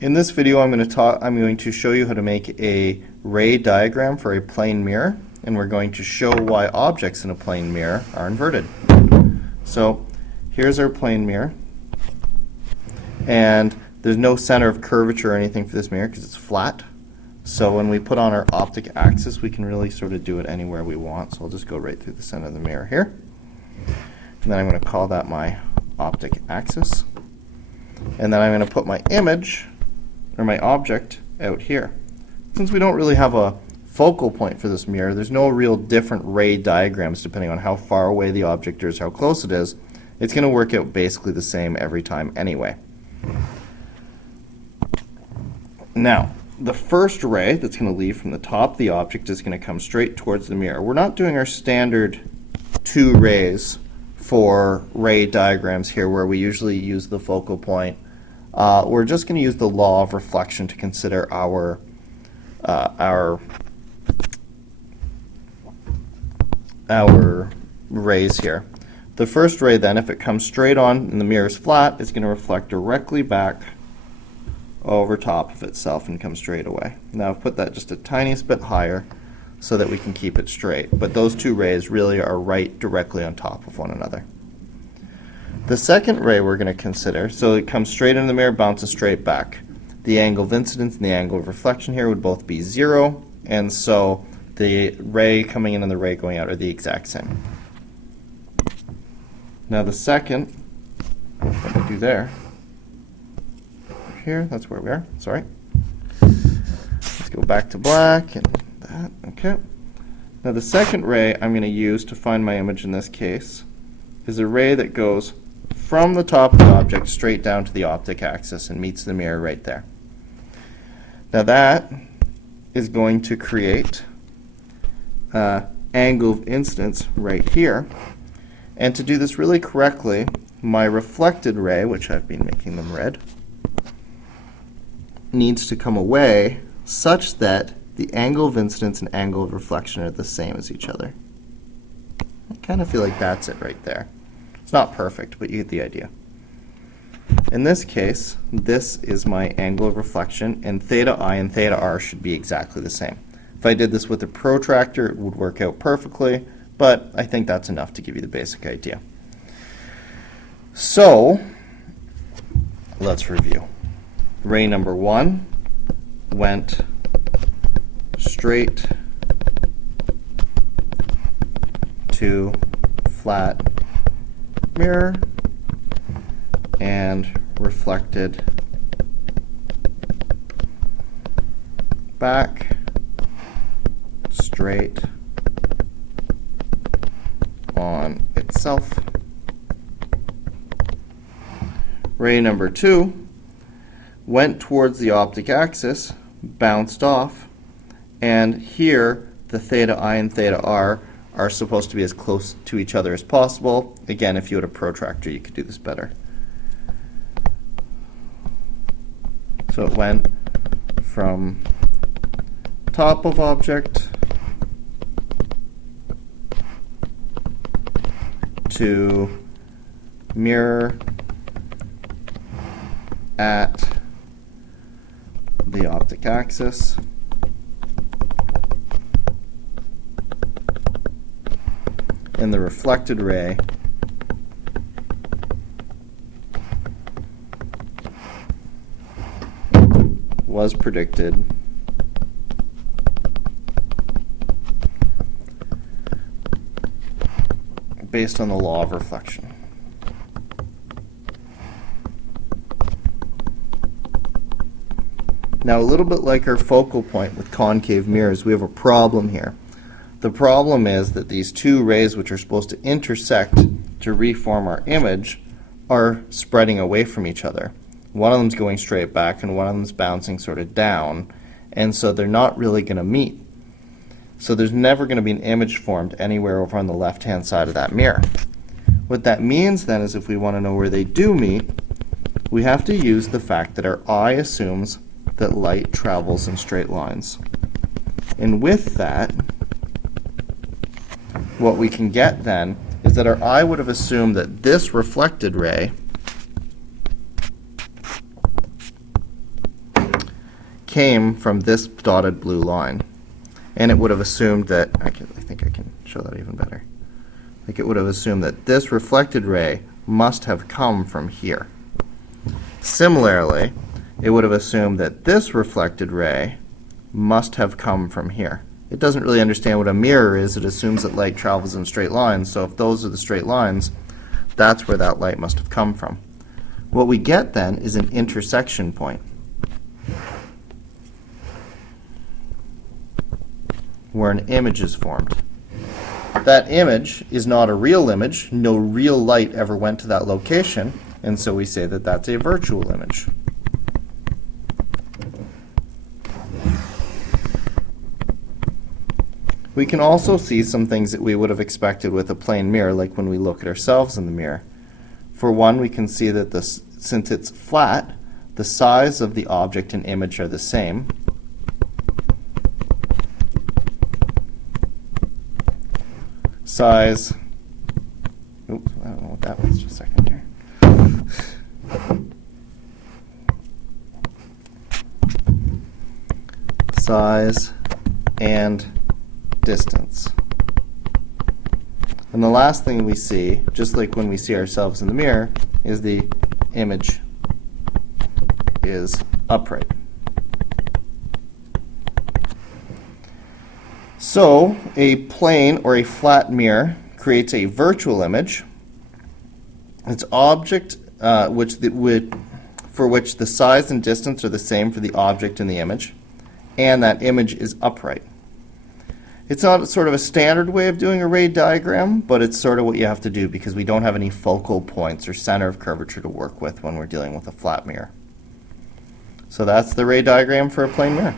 In this video, I'm going to show you how to make a ray diagram for a plane mirror, and we're going to show why objects in a plane mirror are inverted. So here's our plane mirror, and there's no center of curvature or anything for this mirror because it's flat. So when we put on our optic axis, we can really sort of do it anywhere we want. So I'll just go right through the center of the mirror here. And then I'm going to call that my optic axis. And then I'm going to put my image, or my object, out here. Since we don't really have a focal point for this mirror, there's no real different ray diagrams depending on how far away the object is, how close it is. It's going to work out basically the same every time anyway. Now, the first ray that's going to leave from the top of the object is going to come straight towards the mirror. We're not doing our standard two rays for ray diagrams here where we usually use the focal point. We're just going to use the law of reflection to consider our rays here. The first ray then, if it comes straight on and the mirror is flat, it's going to reflect directly back over top of itself and come straight away. Now I've put that just a tiniest bit higher so that we can keep it straight. But those two rays really are right directly on top of one another. The second ray we're going to consider, so it comes straight into the mirror, bounces straight back. The angle of incidence and the angle of reflection here would both be 0, and so the ray coming in and the ray going out are the exact same. Now the second, what we do there, here, that's where we are, sorry. Let's go back to black and that, okay. Now the second ray I'm going to use to find my image in this case is a ray that goes from the top of the object straight down to the optic axis and meets the mirror right there. Now that is going to create angle of incidence right here. And to do this really correctly, my reflected ray, which I've been making them red, needs to come away such that the angle of incidence and angle of reflection are the same as each other. I kind of feel like that's it right there. It's not perfect, but you get the idea. In this case, this is my angle of reflection, and theta I and theta R should be exactly the same. If I did this with a protractor, it would work out perfectly, but I think that's enough to give you the basic idea. So, let's review. Ray number 1 went straight to flat mirror and reflected back straight on itself. Ray number 2 went towards the optic axis, bounced off, and here the theta I and theta R are supposed to be as close to each other as possible. Again, if you had a protractor, you could do this better. So it went from top of object to mirror at the optic axis. And the reflected ray was predicted based on the law of reflection. Now, a little bit like our focal point with concave mirrors, we have a problem here. The problem is that these two rays, which are supposed to intersect to reform our image, are spreading away from each other. One of them's going straight back and one of them's bouncing sort of down, and so they're not really going to meet. So there's never going to be an image formed anywhere over on the left-hand side of that mirror. What that means then is if we want to know where they do meet, we have to use the fact that our eye assumes that light travels in straight lines. And with that, what we can get then is that our eye would have assumed that this reflected ray came from this dotted blue line. And it would have assumed that, I think I can show that even better. Like it would have assumed that this reflected ray must have come from here. Similarly, it would have assumed that this reflected ray must have come from here. It doesn't really understand what a mirror is. It assumes that light travels in straight lines. So if those are the straight lines, that's where that light must have come from. What we get then is an intersection point, where an image is formed. That image is not a real image. No real light ever went to that location, and so we say that that's a virtual image. We can also see some things that we would have expected with a plane mirror, like when we look at ourselves in the mirror. For one, we can see that since it's flat, the size of the object and image are the same. Size, oops, I don't know what that was, just a second here. Size and distance. And the last thing we see, just like when we see ourselves in the mirror, is the image is upright. So a plane or a flat mirror creates a virtual image. Its object for which the size and distance are the same for the object and the image, and that image is upright. It's not sort of a standard way of doing a ray diagram, but it's sort of what you have to do because we don't have any focal points or center of curvature to work with when we're dealing with a flat mirror. So that's the ray diagram for a plane mirror.